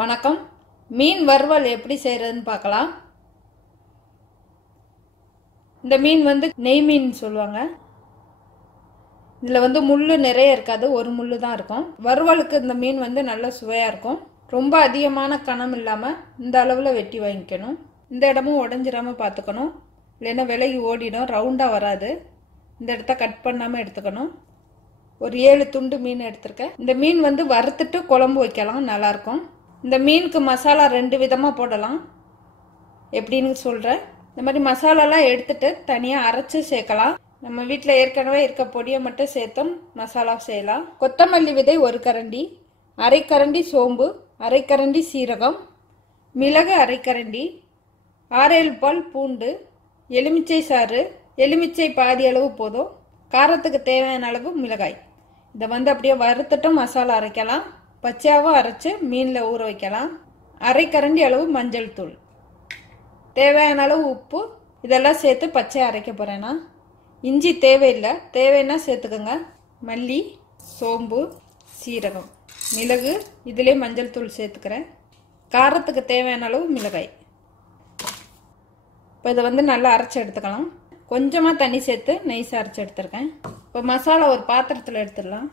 வணக்கம். மீன் வறுவல் எப்படி செய்கிறதுன்னு பார்க்கலாம். இந்த மீன் வந்து நெய் மீன் சொல்லுவாங்க. இதில் வந்து முள் நிறைய இருக்காது ஒரு முள் தான் இருக்கும். வறுவலுக்கு இந்த மீன் வந்து நல்ல சுவையாக இருக்கும். ரொம்ப அதிகமான கணம் இல்லாமல் இந்த அளவில் வெட்டி வாங்கிக்கணும். இந்த இடமும் உடஞ்சிராம பார்த்துக்கணும். இல்லைன்னா விலகி ஓடிடும் ரவுண்டாக வராது. இந்த இடத்த கட் பண்ணாமல் எடுத்துக்கணும். ஒரு ஏழு துண்டு மீன் எடுத்திருக்கேன். இந்த மீன் வந்து வறுத்துட்டு குழம்பு வைக்கலாம் நல்லாயிருக்கும் இந்த மீனுக்கு மசாலா ரெண்டு விதமாக போடலாம். எப்படின்னு சொல்கிறேன் இந்த மாதிரி மசாலாலாம் எடுத்துட்டு தனியாக அரைச்சி சேர்க்கலாம். நம்ம வீட்டில் ஏற்கனவே இருக்க பொடியை மட்டும் சேர்த்தும் மசாலா செய்யலாம். கொத்தமல்லி விதை ஒரு கரண்டி அரைக்கரண்டி சோம்பு அரைக்கரண்டி சீரகம் மிளகு அரைக்கரண்டி ஆரேல் ஆறேழு பால் பூண்டு எலுமிச்சை சாறு எலுமிச்சை பாதி அளவு போதும். காரத்துக்கு தேவையான அளவு மிளகாய். இதை வந்து அப்படியே வறுத்துட்டும் மசாலா அரைக்கலாம். பச்சையாகவும் அரைச்சு மீனில் ஊற வைக்கலாம். அரை கரண்டி அளவு மஞ்சள் தூள். தேவையான அளவு உப்பு. இதெல்லாம் சேர்த்து பச்சையாக அரைக்க போகிறேன்னா இஞ்சி தேவையில்லை. தேவைன்னா சேர்த்துக்கோங்க. மல்லி சோம்பு சீரகம் மிளகு. இதிலே மஞ்சள் தூள் சேர்த்துக்கிறேன். காரத்துக்கு தேவையான அளவு மிளகாய். இப்போ இதை வந்து நல்லா அரைச்சி எடுத்துக்கலாம். கொஞ்சமாக தண்ணி சேர்த்து நைஸாக அரைச்சி எடுத்துருக்கேன். இப்போ மசாலா ஒரு பாத்திரத்தில் எடுத்துடலாம்.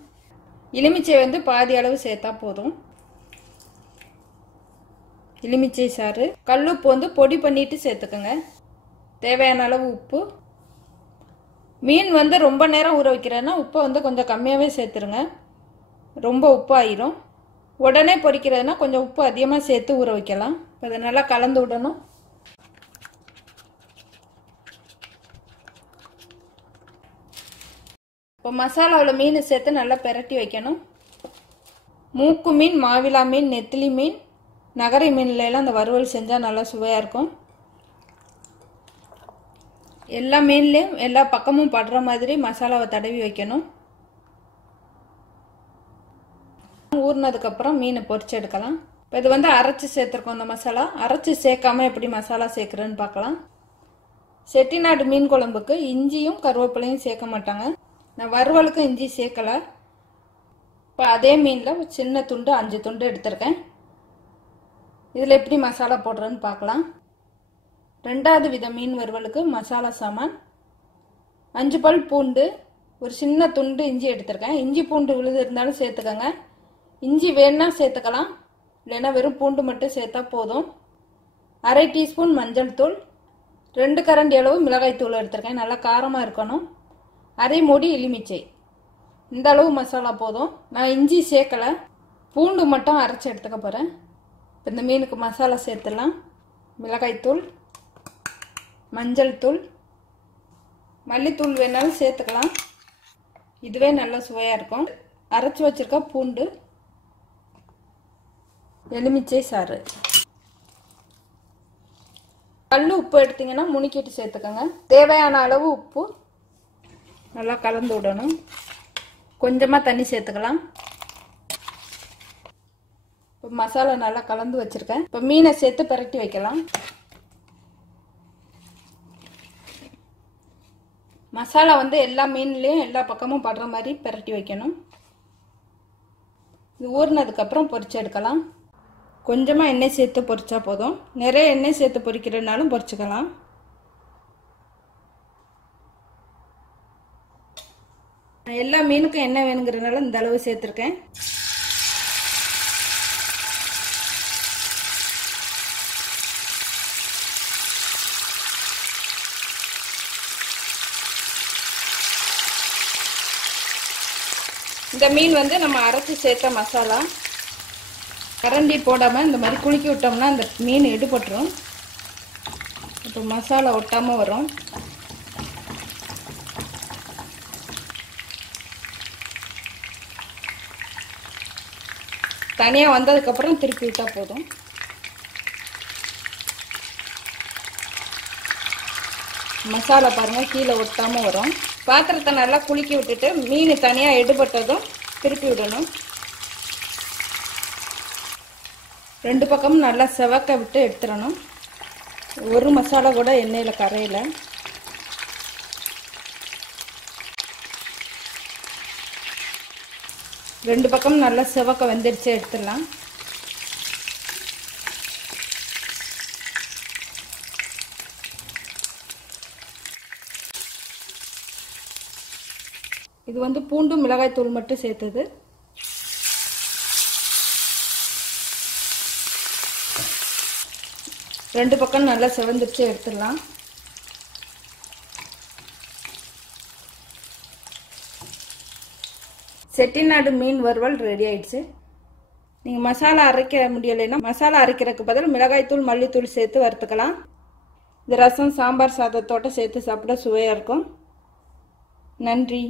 எலுமிச்சை வந்து பாதி அளவு சேர்த்தா போதும். எலுமிச்சை சாறு. கல்லுப்பு வந்து பொடி பண்ணிட்டு சேர்த்துக்கோங்க. தேவையான அளவு உப்பு. மீன் வந்து ரொம்ப நேரம் ஊற வைக்கிறேன்னா உப்பை வந்து கொஞ்சம் கம்மியாகவே சேர்த்துருங்க. ரொம்ப உப்பாயிரும். உடனே பொரிக்கிறதுனா கொஞ்சம் உப்பு அதிகமாக சேர்த்து ஊற வைக்கலாம். இப்போ அதை நல்லா கலந்து விடணும். இப்போ மசாலாவில் மீன் சேர்த்து நல்லா பெரட்டி வைக்கணும். மூக்கு மீன் மாவிலா மீன் நெத்திலி மீன் நகரை மீன்லாம் அந்த வறுவல் செஞ்சால் நல்லா சுவையாக இருக்கும். எல்லா மீன்லேயும் எல்லா பக்கமும் படுற மாதிரி மசாலாவை தடவி வைக்கணும். ஊறினதுக்கப்புறம் மீனை பொறிச்சு எடுக்கலாம். இப்போ இது வந்து அரைச்சி சேர்த்துருக்கோம் இந்த மசாலா. அரைச்சி சேர்க்காம எப்படி மசாலா சேர்க்குறேன்னு பார்க்கலாம். செட்டிநாடு மீன் குழம்புக்கு இஞ்சியும் கருவேப்பிலையும் சேர்க்க மாட்டாங்க. நான் வறுவலுக்கும் இஞ்சி சேர்க்கலை. இப்போ அதே மீனில் சின்ன துண்டு அஞ்சு துண்டு எடுத்திருக்கேன். இதில் எப்படி மசாலா போடுறேன்னு பார்க்கலாம். ரெண்டாவது வித மீன் வறுவலுக்கு மசாலா சாமான். அஞ்சு பல் பூண்டு ஒரு சின்ன துண்டு இஞ்சி எடுத்திருக்கேன். இஞ்சி பூண்டு விழுது இருந்தாலும் சேர்த்துக்கோங்க. இஞ்சி வேணா சேர்த்துக்கலாம். இல்லைன்னா வெறும் பூண்டு மட்டும் சேர்த்தா போதும். அரை டீஸ்பூன் மஞ்சள் தூள் ரெண்டு கரண்டி அளவு மிளகாய் தூள் எடுத்திருக்கேன். நல்லா காரமாக இருக்கணும். அரை மூடி எலுமிச்சை. இந்த அளவு மசாலா போதும். நான் இஞ்சி சேர்க்கலை. பூண்டு மட்டும் அரைச்சி எடுத்துக்க போகிறேன் இப்போ இந்த மீனுக்கு மசாலா சேர்த்துடலாம். மிளகாய்த்தூள் மஞ்சள் தூள் மல்லித்தூள் வேணாலும் சேர்த்துக்கலாம். இதுவே நல்ல சுவையாக இருக்கும். அரைச்சி வச்சுருக்க பூண்டு எலுமிச்சை சாறு. கல் உப்பு எடுத்தீங்கன்னா முனிக்கிட்டு சேர்த்துக்கோங்க. தேவையான அளவு உப்பு நல்லா கலந்து விடணும். கொஞ்சமாக தண்ணி சேர்த்துக்கலாம். இப்போ மசாலா நல்லா கலந்து வச்சுருக்கேன். இப்போ மீனை சேர்த்து பிரட்டி வைக்கலாம். மசாலா வந்து எல்லா மீன்லேயும் எல்லா பக்கமும் படுற மாதிரி பிரட்டி வைக்கணும். இது ஊறினதுக்கப்புறம் பொரிச்சு எடுக்கலாம். கொஞ்சமாக எண்ணெய் சேர்த்து பொரிச்சா போதும். நிறைய எண்ணெய் சேர்த்து பொரிக்கிறதுனாலும் பொரிச்சுக்கலாம். எல்லா மீனுக்கும் என்ன வேணுங்கிறதுனால இந்த அளவு சேர்த்துருக்கேன். இந்த மீன் வந்து நம்ம அரைச்சி சேர்த்த மசாலா கரண்டி போடாமல் இந்த மாதிரி குலுக்கி விட்டோம்னா அந்த மீன் எடுபட்டுரும். இப்போ மசாலா ஒட்டாமல் வரும். தனியாக வந்ததுக்கப்புறம் திருப்பி விட்டால் போதும். மசாலா பாருங்கள் கீழே ஒட்டாமல் வரும். பாத்திரத்தை நல்லா குலுக்கி விட்டுட்டு மீன் தனியாக எடுபட்டதும் திருப்பி விடணும். ரெண்டு பக்கமும் நல்லா செவக்க விட்டு எடுத்துடணும். ஒரு மசாலா கூட எண்ணெயில் கரையில். ரெண்டு பக்கம் நல்லா சிவக்க வெந்துடுச்சு எடுத்துடலாம். இது வந்து பூண்டு மிளகாய் தூள் மட்டும் சேர்த்தது. ரெண்டு பக்கம் நல்லா செவந்துருச்சு எடுத்துடலாம். செட்டிநாடு மீன் வறுவல் ரெடி ஆயிடுச்சு. நீங்கள் மசாலா அரைக்க முடியலைன்னா மசாலா அரைக்கிறதுக்கு பதில் மிளகாய்த்தூள் மல்லித்தூள் சேர்த்து வறுத்துக்கலாம். இந்த ரசம் சாம்பார் சாதத்தோட சேர்த்து சாப்பிட சுவையாக இருக்கும். நன்றி.